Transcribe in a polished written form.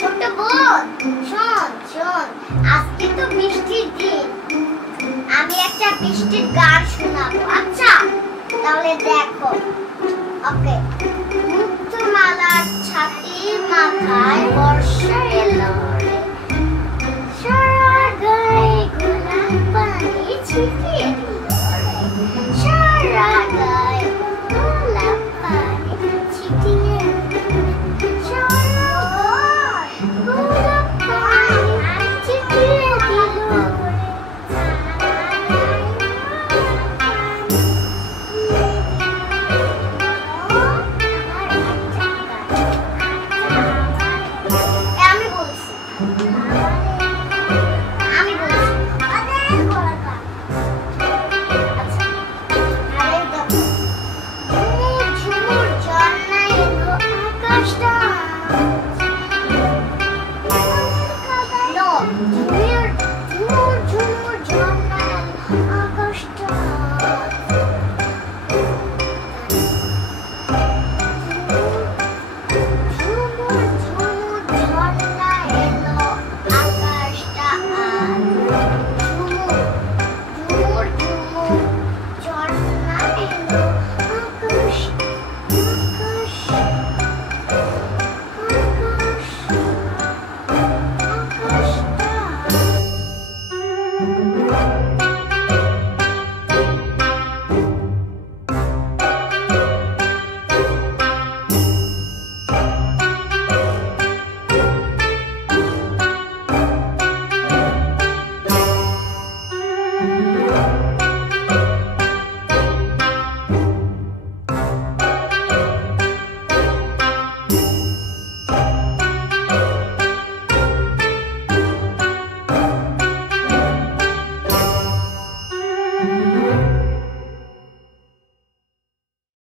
ছোট বোন, শোন শোন, আজকে তো বৃষ্টির দিন, আমি একটা বৃষ্টির গান শোনাবো। আচ্ছা তাহলে দেখো। ওকে। মুক্তমালার ছাতির মাথায় বর্ষা এলো।